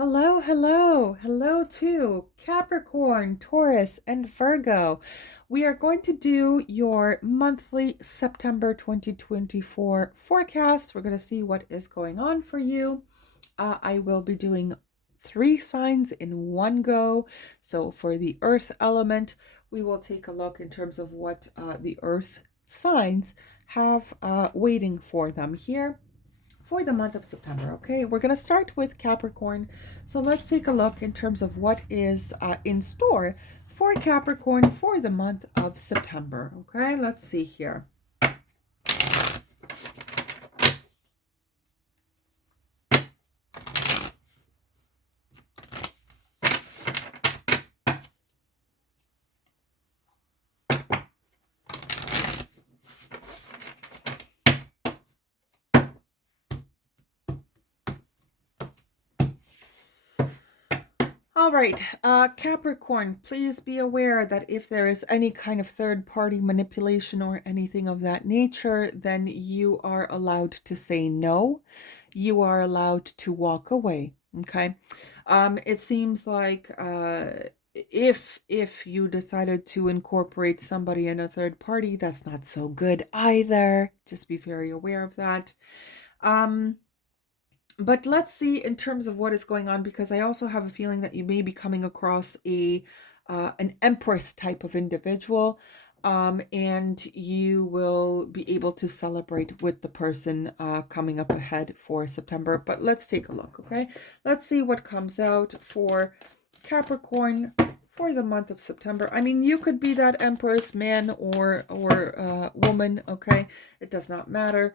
Hello, hello, hello to Capricorn, Taurus, and Virgo. We are going to do your monthly September 2024 forecast. We're going to see what is going on for you. I will be doing 3 signs in one go. So for the earth element, we will take a look in terms of what the earth signs have waiting for them here for the month of September. Okay, we're going to start with Capricorn. So let's take a look in terms of what is in store for Capricorn for the month of September. Okay, let's see here. All right, Capricorn, please be aware that if there is any kind of third-party manipulation or anything of that nature, then you are allowed to say no. You are allowed to walk away. Okay. It seems like if you decided to incorporate somebody in a third party, that's not so good either. Just be very aware of that. Um, but let's see in terms of what is going on, because I also have a feeling that you may be coming across an empress type of individual, and you will be able to celebrate with the person coming up ahead for September. But let's take a look, okay? Let's see what comes out for Capricorn for the month of September. I mean, you could be that empress, man or woman, okay? It does not matter,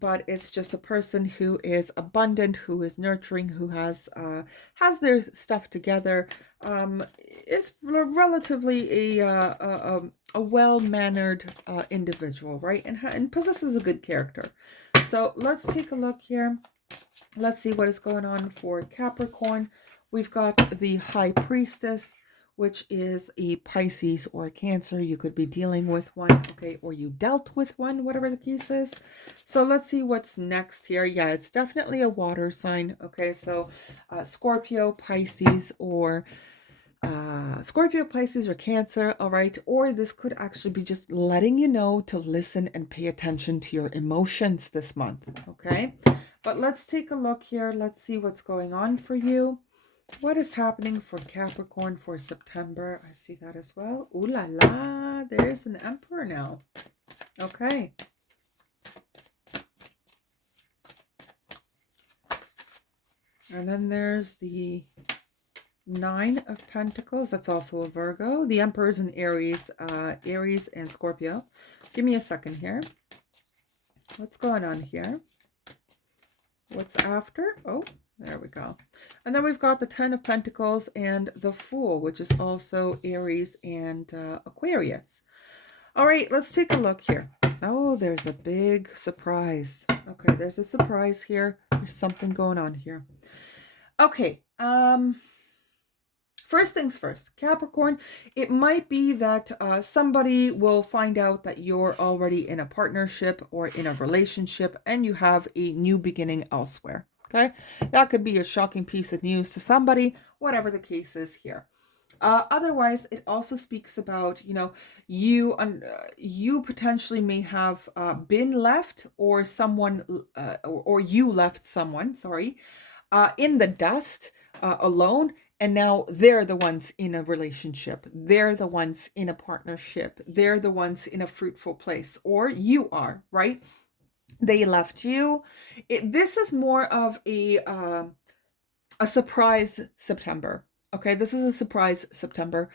but it's just a person who is abundant, who is nurturing, who has their stuff together. Is relatively a well-mannered individual, right? And possesses a good character. So let's take a look here. Let's see what is going on for Capricorn. We've got the High Priestess, which is a Pisces or a Cancer. You could be dealing with one, okay, or you dealt with one, whatever the case is. So let's see what's next here. Yeah, it's definitely a water sign, okay? So Scorpio, Pisces, or Scorpio, Pisces, or Cancer, all right? Or this could actually be just letting you know to listen and pay attention to your emotions this month, okay? But let's take a look here. Let's see what's going on for you. What is happening for Capricorn for September? I see that as well. Ooh la la, there's an Emperor now. Okay. And then there's the Nine of Pentacles. That's also a Virgo. The Emperor's in Aries, Aries and Scorpio. Give me a second here. What's going on here? What's after? Oh, there we go. And then we've got the Ten of Pentacles and the Fool, which is also Aries and Aquarius. All right, let's take a look here. Oh, there's a big surprise. Okay, there's a surprise here. There's something going on here. Okay, first things first, Capricorn, it might be that somebody will find out that you're already in a partnership or in a relationship and you have a new beginning elsewhere. Okay, that could be a shocking piece of news to somebody, whatever the case is here. Otherwise, it also speaks about, you potentially may have been left, or someone, or you left someone, sorry, in the dust, alone, and now they're the ones in a relationship. They're the ones in a partnership. They're the ones in a fruitful place, or you are, right? They left you. This is more of a surprise September. Okay, this is a surprise September.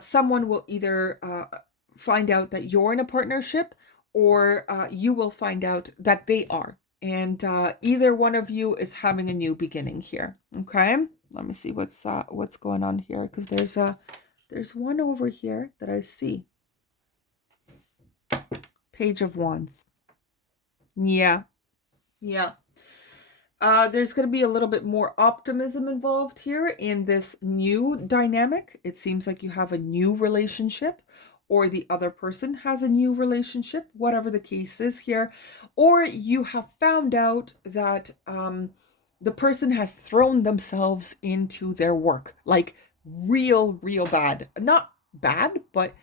Someone will either find out that you're in a partnership, or you will find out that they are. And either one of you is having a new beginning here. Okay, let me see what's going on here, because there's one over here that I see. Page of Wands. Yeah, yeah. There's going to be a little bit more optimism involved here in this new dynamic. It seems like you have a new relationship, or the other person has a new relationship, whatever the case is here. Or you have found out that the person has thrown themselves into their work, like real bad. Not bad, but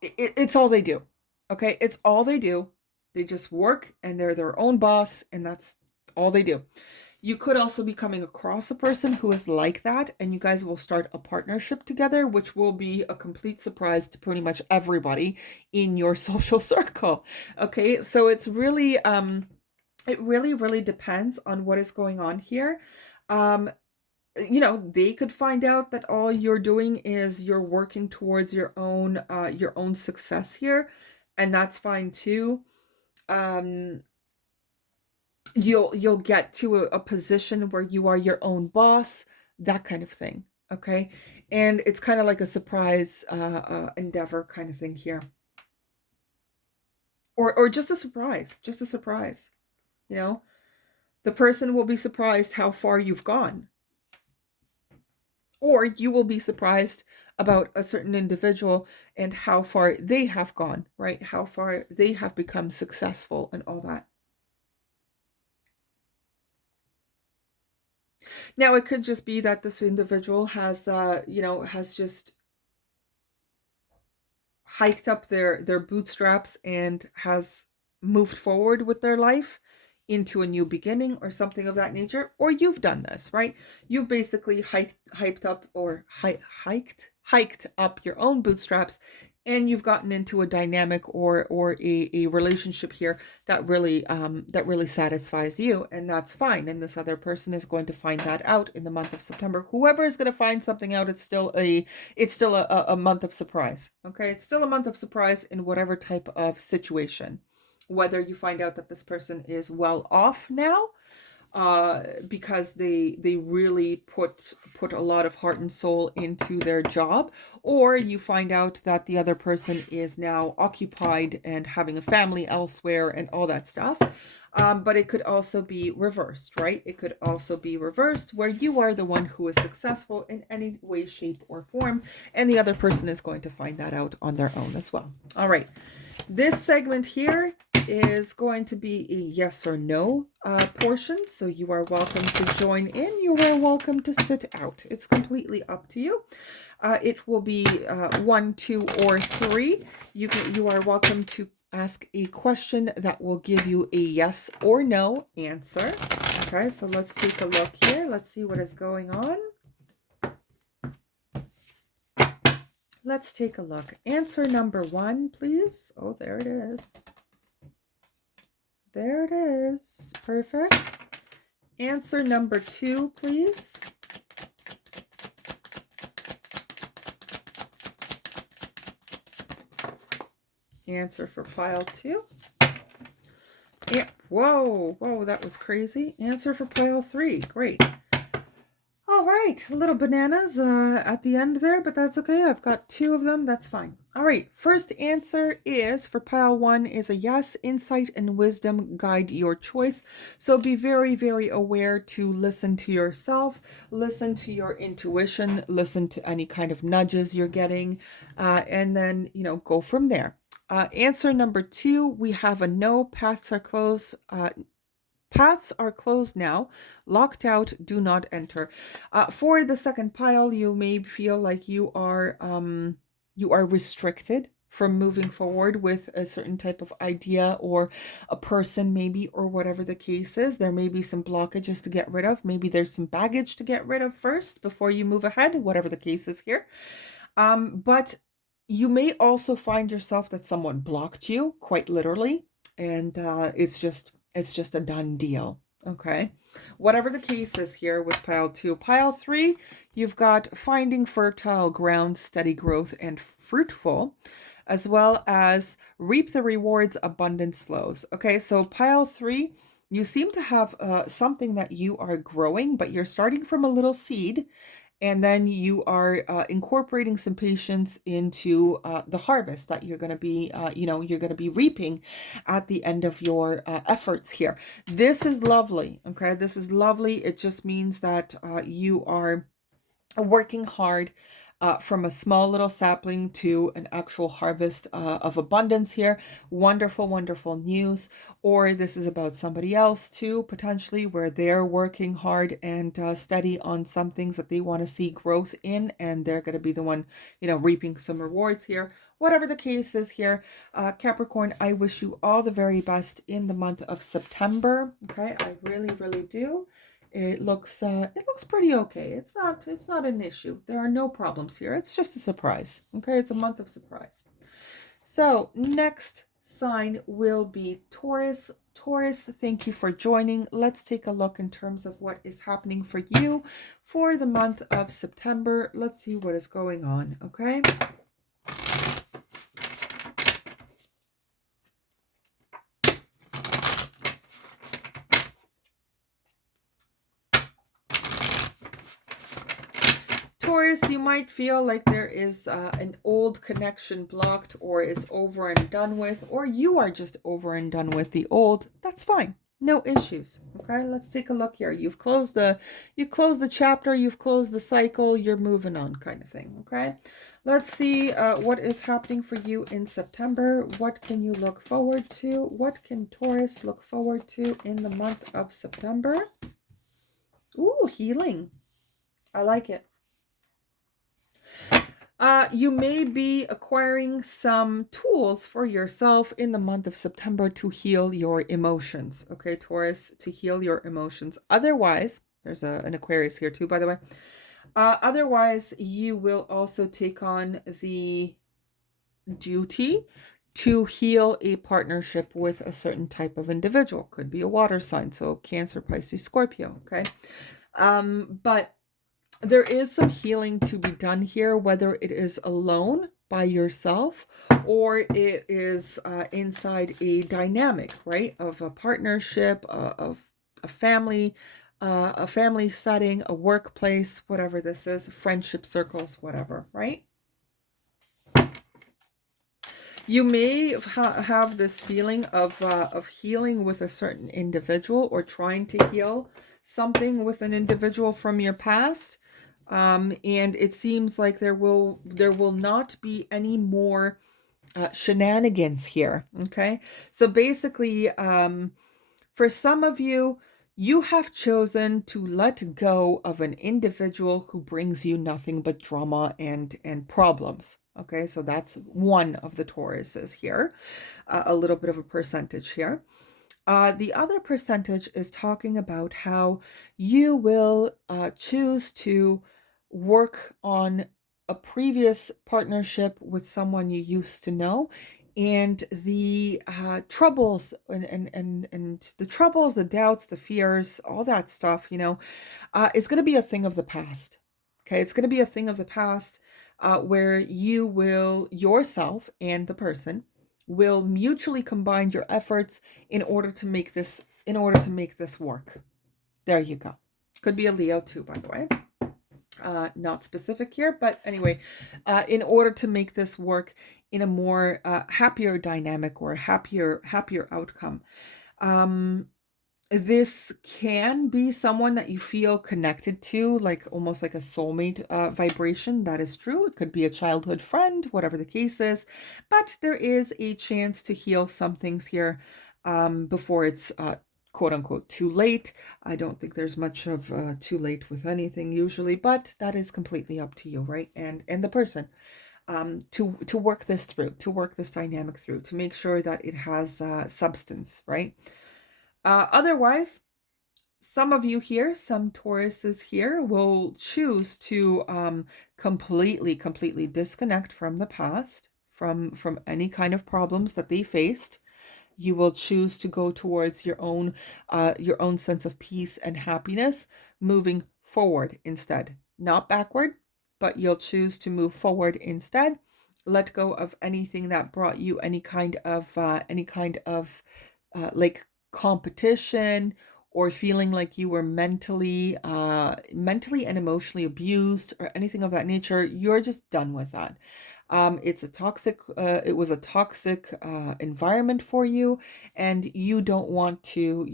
it's all they do. Okay, it's all they do. They just work and they're their own boss, and that's all they do. You could also be coming across a person who is like that, and you guys will start a partnership together, which will be a complete surprise to pretty much everybody in your social circle. Okay, so it's really it really depends on what is going on here. Um, they could find out that all you're doing is you're working towards your own success here, and that's fine too. Um, you'll get to a position where you are your own boss, that kind of thing. Okay, and it's kind of like a surprise endeavor kind of thing here, or just a surprise, just a surprise. You know, the person will be surprised how far you've gone. Or you will be surprised about a certain individual and how far they have gone, right? How far they have become successful and all that. Now, it could just be that this individual has just hiked up their bootstraps and has moved forward with their life into a new beginning or something of that nature. Or you've done this, right? You've basically hiked up or hiked up your own bootstraps, and you've gotten into a dynamic or a relationship here that really satisfies you, and that's fine. And this other person is going to find that out in the month of September. Whoever is going to find something out, it's still a month of surprise. Okay, it's still a month of surprise in whatever type of situation. Whether you find out that this person is well off now, because they really put a lot of heart and soul into their job, or you find out that the other person is now occupied and having a family elsewhere and all that stuff. But it could also be reversed, right? It could also be reversed where you are the one who is successful in any way, shape, or form, and the other person is going to find that out on their own as well. All right. This segment here is going to be a yes or no portion, so you are welcome to join in. You are welcome to sit out. It's completely up to you. It will be 1, 2, or 3. You are welcome to ask a question that will give you a yes or no answer. Okay, so let's take a look here. Let's see what is going on. Let's take a look. Answer number 1, please. Oh, there it is. There it is. Perfect. Answer number 2, please. Answer for pile 2. Yeah. Whoa, that was crazy. Answer for pile 3. Great. All right, little bananas at the end there, but that's okay. I've got 2 of them. That's fine. All right, first answer is for pile 1 is a yes. Insight and wisdom guide your choice. So be very aware to listen to yourself, listen to your intuition, listen to any kind of nudges you're getting, and then, go from there. Answer number 2, we have a no. Paths are closed. Paths are closed now. Locked out. Do not enter. For the second pile, you may feel like you are restricted from moving forward with a certain type of idea or a person maybe, or whatever the case is. There may be some blockages to get rid of. Maybe there's some baggage to get rid of first before you move ahead, whatever the case is here. But you may also find yourself that someone blocked you, quite literally, and it's just a done deal. Okay, whatever the case is here with pile 2. Pile 3, you've got finding fertile ground, steady growth, and fruitful, as well as reap the rewards, abundance flows. Okay, so pile 3, you seem to have something that you are growing, but you're starting from a little seed, and then you are incorporating some patience into the harvest that you're going to be, you're going to be reaping at the end of your efforts here. This is lovely. Okay, this is lovely. It just means that you are working hard from a small little sapling to an actual harvest of abundance here. Wonderful, wonderful news. Or this is about somebody else too, potentially, where they're working hard and steady on some things that they want to see growth in, and they're going to be the one, reaping some rewards here. Whatever the case is here, Capricorn, I wish you all the very best in the month of September. Okay, I really, really do. It looks pretty okay. It's not an issue. There are no problems here. It's just a surprise. Okay, it's a month of surprise. So next sign will be Taurus. Taurus, thank you for joining. Let's take a look in terms of what is happening for you for the month of September. Let's see what is going on, okay? Taurus, you might feel like there is an old connection blocked, or it's over and done with, or you are just over and done with the old. That's fine. No issues. Okay, let's take a look here. You've closed the chapter, you've closed the cycle, you're moving on, kind of thing. Okay, let's see what is happening for you in September. What can you look forward to? What can Taurus look forward to in the month of September? Ooh, healing. I like it. You may be acquiring some tools for yourself in the month of September to heal your emotions. Okay, Taurus, to heal your emotions. Otherwise, there's an Aquarius here too, by the way. Otherwise, you will also take on the duty to heal a partnership with a certain type of individual. Could be a water sign, so Cancer, Pisces, Scorpio, okay? But there is some healing to be done here, whether it is alone by yourself or it is inside a dynamic, right, of a partnership, of a family setting, a workplace, whatever this is, friendship circles, whatever, right? You may have this feeling of healing with a certain individual, or trying to heal something with an individual from your past. And it seems like there will not be any more shenanigans here. Okay, so basically, for some of you, you have chosen to let go of an individual who brings you nothing but drama and problems. Okay, so that's one of the Tauruses here, a little bit of a percentage here. The other percentage is talking about how you will choose to work on a previous partnership with someone you used to know, and the troubles and the troubles, the doubts, the fears, all that stuff, is going to be a thing of the past. Okay, it's going to be a thing of the past, where you will, yourself and the person, will mutually combine your efforts in order to make this work. There you go. Could be a Leo too, by the way. Not specific here, but anyway, in order to make this work in a more happier dynamic, or happier outcome. This can be someone that you feel connected to, like almost like a soulmate vibration. That is true. It could be a childhood friend, whatever the case is. But there is a chance to heal some things here before it's quote unquote too late. I don't think there's much of too late with anything usually, but that is completely up to you, right? And the person. To work this through, to work this dynamic through, to make sure that it has substance, right? Otherwise, some of you here, some Tauruses here, will choose to completely disconnect from the past, from any kind of problems that they faced. You will choose to go towards your own sense of peace and happiness, moving forward instead, not backward, but you'll choose to move forward instead. Let go of anything that brought you any kind of like competition, or feeling like you were mentally and emotionally abused, or anything of that nature. You're just done with that. It was a toxic environment for you, and you don't want to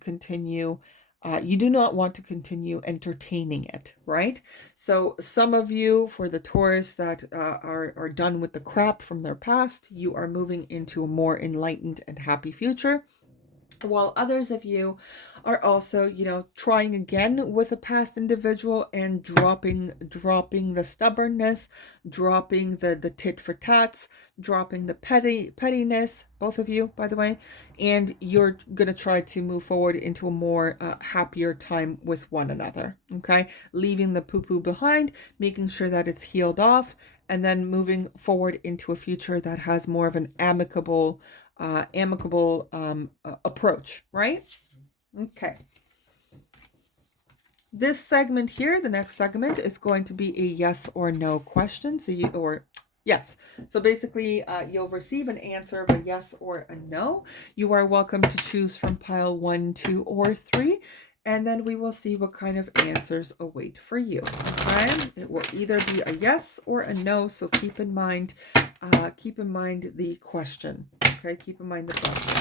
continue You do not want to continue entertaining it, right? So some of you, for the Taurus that are done with the crap from their past, you are moving into a more enlightened and happy future, while others of you are also, trying again with a past individual and dropping the stubbornness, dropping the tit for tats, dropping the pettiness, both of you, by the way, and you're gonna try to move forward into a more happier time with one another. Okay, leaving the poo-poo behind, making sure that it's healed off, and then moving forward into a future that has more of an amicable approach, right? Okay. This segment here, the next segment, is going to be a yes or no question. Yes. So basically, you'll receive an answer of a yes or a no. You are welcome to choose from pile 1, 2, or 3. And then we will see what kind of answers await for you. Okay? It will either be a yes or a no. So keep in mind the question. Okay, keep in mind the question.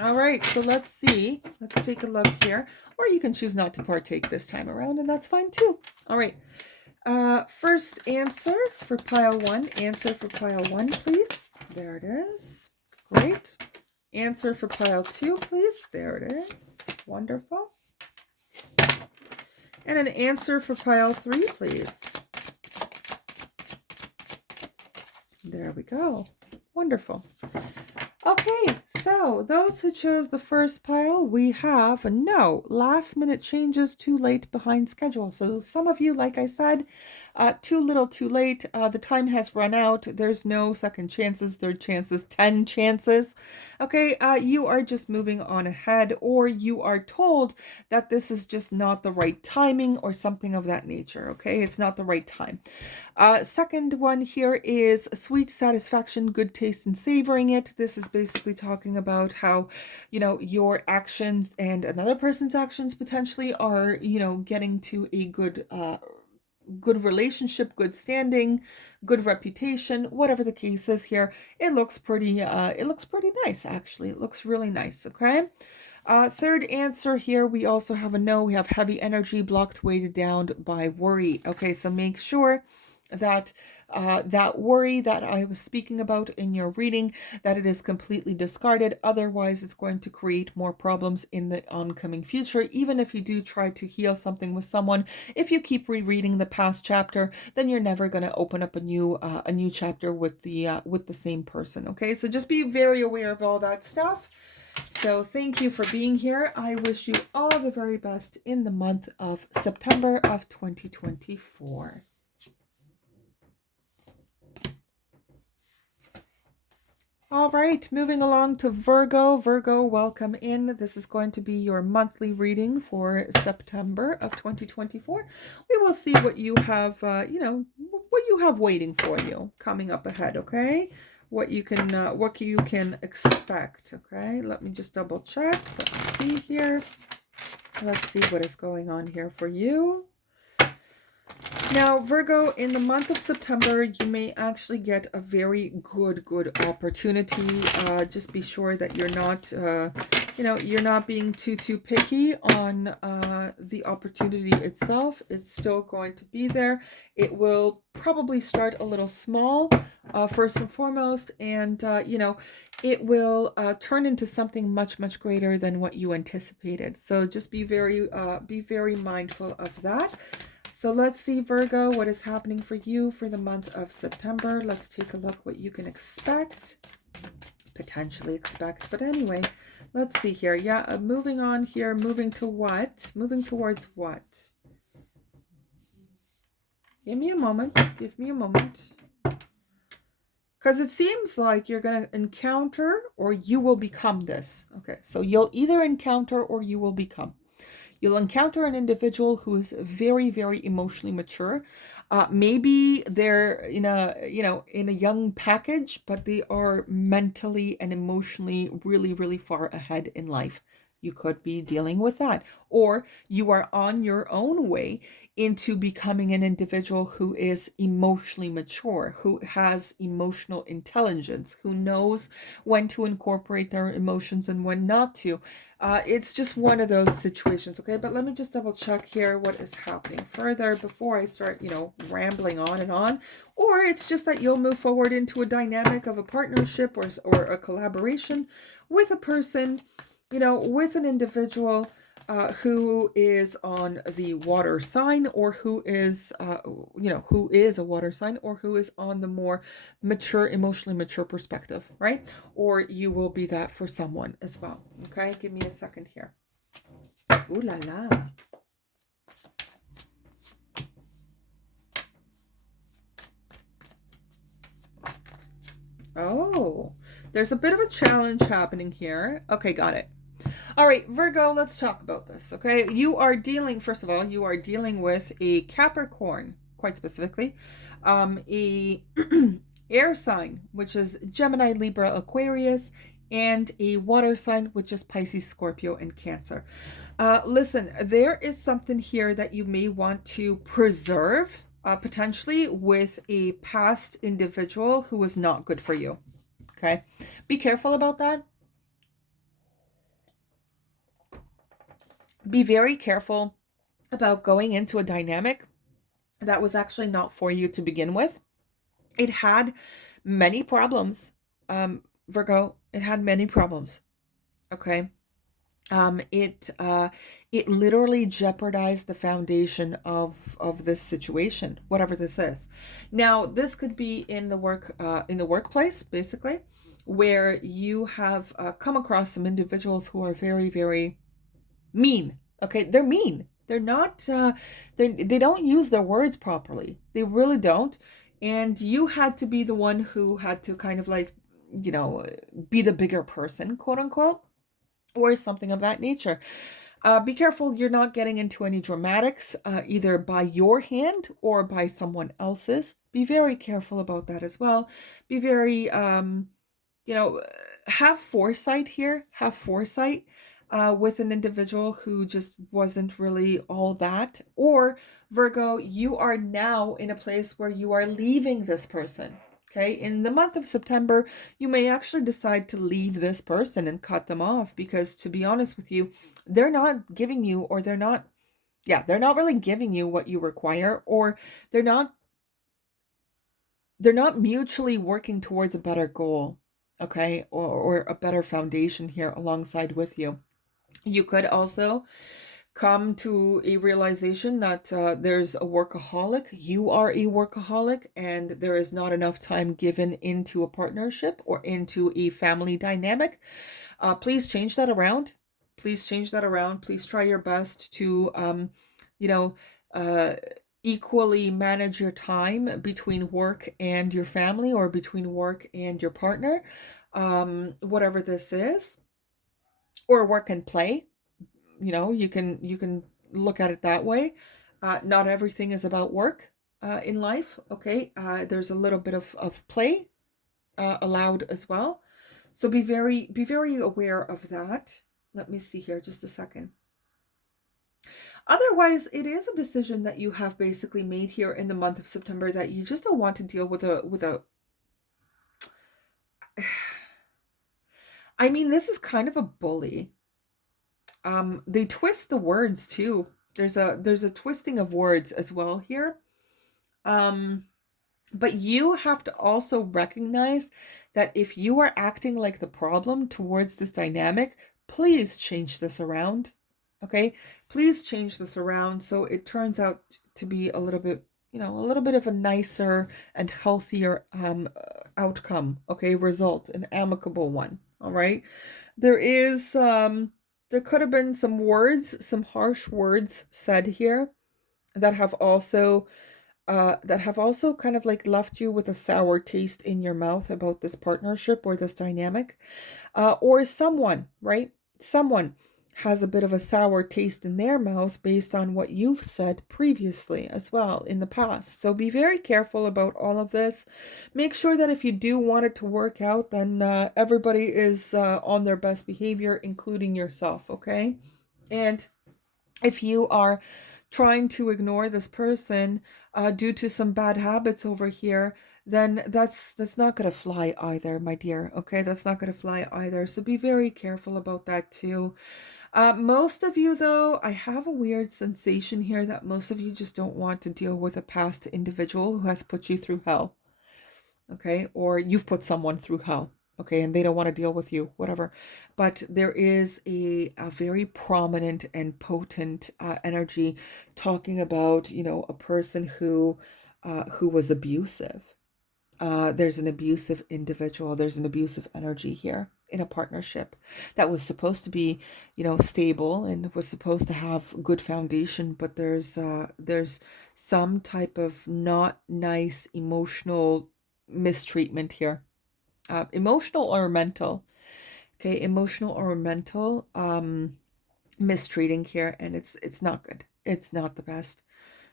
All right, so let's see. Let's take a look here. Or you can choose not to partake this time around, and that's fine too. All right. First answer for pile 1. Answer for pile 1, please. There it is. Great. Answer for pile 2, please. There it is. Wonderful. And an answer for pile 3, please. There we go. Wonderful. Okay, so those who chose the first pile, we have no last minute changes, too late, behind schedule. So some of you, like I said, too little, too late. The time has run out. There's no second chances, third chances, 10 chances. Okay, you are just moving on ahead, or you are told that this is just not the right timing or something of that nature. Okay, it's not the right time. Second one here is sweet satisfaction, good taste, and savoring it. This is basically talking about how, your actions and another person's actions potentially are, getting to a good relationship, good standing, good reputation, whatever the case is here. It looks pretty nice, actually. It looks really nice. Okay. Third answer here, we also have a no. We have heavy energy, blocked, weighted down by worry. Okay, so make sure that that worry that I was speaking about in your reading, that it is completely discarded. Otherwise, it's going to create more problems in the oncoming future. Even if you do try to heal something with someone, if you keep rereading the past chapter, then you're never going to open up a new chapter with the same person. Okay, so just be very aware of all that stuff. So thank you for being here. I wish you all the very best in the month of September of 2024. All right, moving along to Virgo. Virgo, welcome in. This is going to be your monthly reading for September of 2024. We will see what you have, what you have waiting for you coming up ahead, okay? What you can expect, okay? Let me just double check. Let's see here. Let's see what is going on here for you. Now, Virgo, in the month of September, you may actually get a very good opportunity. Just be sure that you're not, you're not being too picky on the opportunity itself. It's still going to be there. It will probably start a little small, first and foremost, and it will turn into something much greater than what you anticipated. So just be very mindful of that. So let's see, Virgo, what is happening for you for the month of September. Let's take a look what you can expect, potentially expect. But anyway, let's see here. Yeah, moving on here, moving to what? Moving towards what? Give me a moment. Give me a moment. Because it seems like you're going to encounter or you will become this. Okay, so you'll either encounter or you will become. You'll encounter an individual who is very emotionally mature. Maybe they're in a young package, but they are mentally and emotionally really far ahead in life. You could be dealing with that. Or you are on your own way into becoming an individual who is emotionally mature, who has emotional intelligence, who knows when to incorporate their emotions and when not to. It's just one of those situations, okay? But let me just double check here what is happening further before I start, rambling on and on. Or it's just that you'll move forward into a dynamic of a partnership or a collaboration with a person, with an individual who is on the water sign, or who is a water sign, or who is on the more mature, emotionally mature perspective, right? Or you will be that for someone as well. Okay, give me a second here. Ooh la la. Oh, there's a bit of a challenge happening here. Okay, got it. All right, Virgo, let's talk about this, okay? First of all, you are dealing with a Capricorn, quite specifically, a air sign, which is Gemini, Libra, Aquarius, and a water sign, which is Pisces, Scorpio, and Cancer. Listen, there is something here that you may want to preserve, potentially with a past individual who was not good for you, okay? Be careful about that. Be very careful about going into a dynamic that was actually not for you to begin with. It had many problems, Virgo. It had many problems. Okay. It literally jeopardized the foundation of this situation, whatever this is. Now, this could be in the workplace, basically, where you have come across some individuals who are very, very mean. Okay, they're mean. They're not. They don't use their words properly. They really don't. And you had to be the one who had to kind of like, be the bigger person, quote unquote, or something of that nature. Be careful you're not getting into any dramatics, either by your hand or by someone else's. Be very careful about that as well. Be very, have foresight here. Have foresight with an individual who just wasn't really all that. Or, Virgo, you are now in a place where you are leaving this person. Okay, in the month of September, you may actually decide to leave this person and cut them off because, to be honest with you, they're not giving you, or they're not really giving you what you require, or they're not mutually working towards a better goal, okay, or a better foundation here alongside with you. You could also come to a realization that there's a workaholic. You are a workaholic, and there is not enough time given into a partnership or into a family dynamic. Please change that around. Please change that around. Please try your best to, you know, uh, equally manage your time between work and your family, or between work and your partner, whatever this is, or work and play. You can look at it that way. Not everything is about work in life. Okay, there's a little bit of play allowed as well. So be very aware of that. Let me see here just a second. Otherwise, it is a decision that you have basically made here in the month of September, that you just don't want to deal with a I mean, this is kind of a bully. They twist the words too. There's a twisting of words as well here. Um, but you have to also recognize that if you are acting like the problem towards this dynamic, please change this around. Okay? Please change this around so it turns out to be a little bit, a little bit of a nicer and healthier outcome, okay? Result, an amicable one. All right? There is there could have been some harsh words said here that have also kind of like left you with a sour taste in your mouth about this partnership or this dynamic, or someone, right? Someone. has a bit of a sour taste in their mouth based on what you've said previously as well in the past. So be very careful about all of this. Make sure that if you do want it to work out, then everybody is on their best behavior, including yourself, okay? And if you are trying to ignore this person due to some bad habits over here, then that's not going to fly either, my dear. Okay, that's not going to fly either. So be very careful about that too. Most of you, though, I have a weird sensation here that most of you just don't want to deal with a past individual who has put you through hell. Okay, or you've put someone through hell. Okay, and they don't want to deal with you, whatever. But there is a very prominent and potent energy talking about, a person who was abusive. There's an abusive individual, there's an abusive energy here in a partnership that was supposed to be, stable and was supposed to have good foundation, but there's some type of not nice emotional mistreatment here, emotional or mental. Okay, emotional or mental mistreating here, and it's not good. It's not the best.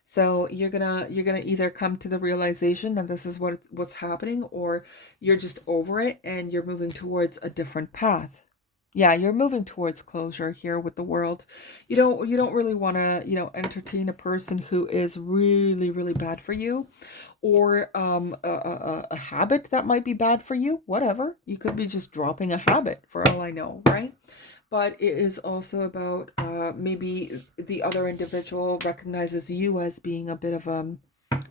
So you're gonna either come to the realization that this is what's happening, or you're just over it and you're moving towards a different path. Yeah, you're moving towards closure here with the world. You don't really want to, entertain a person who is really, really bad for you, or a habit that might be bad for you. Whatever. You could be just dropping a habit for all I know, right? But it is also about maybe the other individual recognizes you as being a bit of a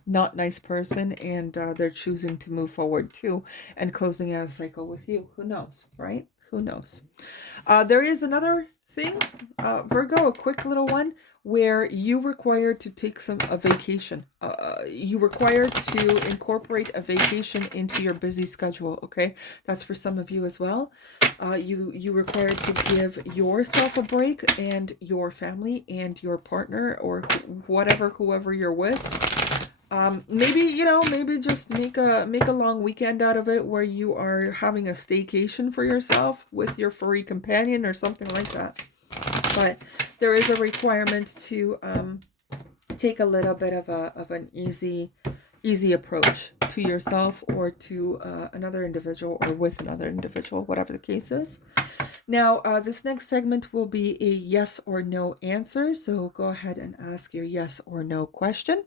not nice person, and they're choosing to move forward too and closing out a cycle with you. Who knows, right? Who knows? There is another thing, Virgo, a quick little one, where you require to take a vacation. You require to incorporate a vacation into your busy schedule. Okay, that's for some of you as well. You require to give yourself a break, and your family and your partner, or whoever you're with. Maybe just make a long weekend out of it, where you are having a staycation for yourself with your furry companion or something like that. But there is a requirement to take a little bit of an easy approach to yourself, or to another individual, or with another individual, whatever the case is. Now, this next segment will be a yes or no answer. So go ahead and ask your yes or no question.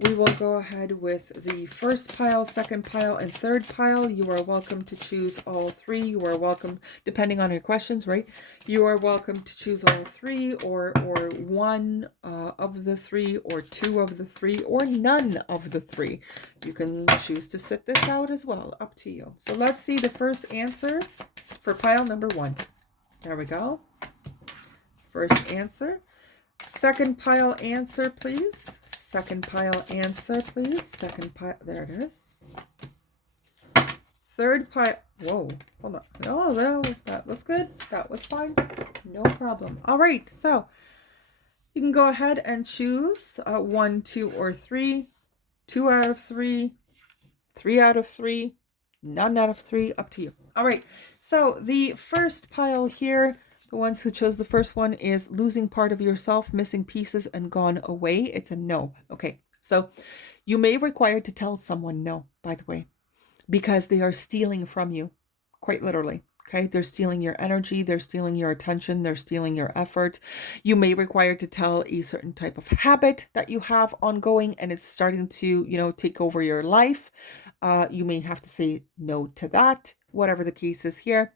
We will go ahead with the first pile, second pile, and third pile. You are welcome to choose all three. You are welcome, depending on your questions, right? You are welcome to choose all three, or one of the three, or two of the three, or none of the three. You can choose to sit this out as well, up to you. So let's see the first answer for pile number one. There we go. First answer. Second pile answer, please. Second pile answer, please. Second pile. There it is. Third pile. Whoa. Hold on. Oh, that was good. That was fine. No problem. All right. So you can go ahead and choose 1, 2, or 3. 2 out of 3. 3 out of 3. None out of 3. Up to you. All right. So the first pile here, the ones who chose the first one, is losing part of yourself, missing pieces, and gone away. It's a no. Okay, so you may require to tell someone no, by the way, because they are stealing from you, quite literally. Okay, they're stealing your energy, they're stealing your attention, they're stealing your effort. You may require to tell a certain type of habit that you have ongoing, and it's starting to, take over your life. You may have to say no to that, whatever the case is here.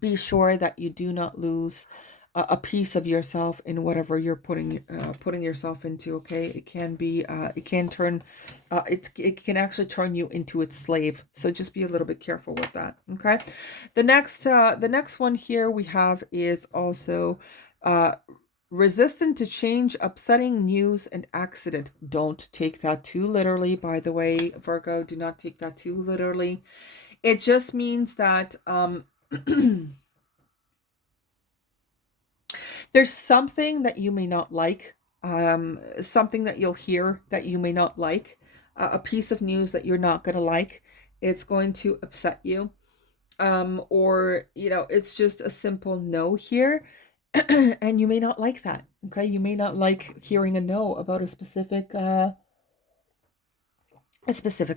Be sure that you do not lose a piece of yourself in whatever you're putting yourself into. Okay, it can be it can actually turn you into its slave, so just be a little bit careful with that. Okay, the next one here we have is also resistant to change, upsetting news, and accident. Don't take that too literally, by the way, Virgo. Do not take that too literally. It just means that there's something that you may not like, something that you'll hear that you may not like, a piece of news that you're not going to like. It's going to upset you. Or, it's just a simple no here. And you may not like that. Okay. You may not like hearing a no about a specific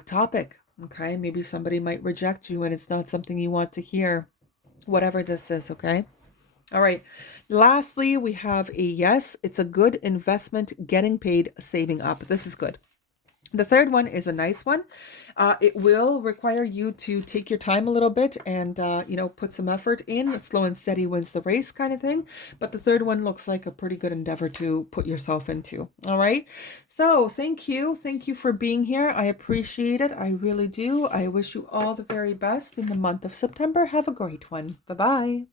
topic. Okay. Maybe somebody might reject you and it's not something you want to hear. Whatever this is. Okay. All right. Lastly, we have a yes. It's a good investment, getting paid, saving up. This is good. The third one is a nice one. It will require you to take your time a little bit and, put some effort in. Slow and steady wins the race kind of thing. But the third one looks like a pretty good endeavor to put yourself into. All right. So thank you. Thank you for being here. I appreciate it. I really do. I wish you all the very best in the month of September. Have a great one. Bye-bye.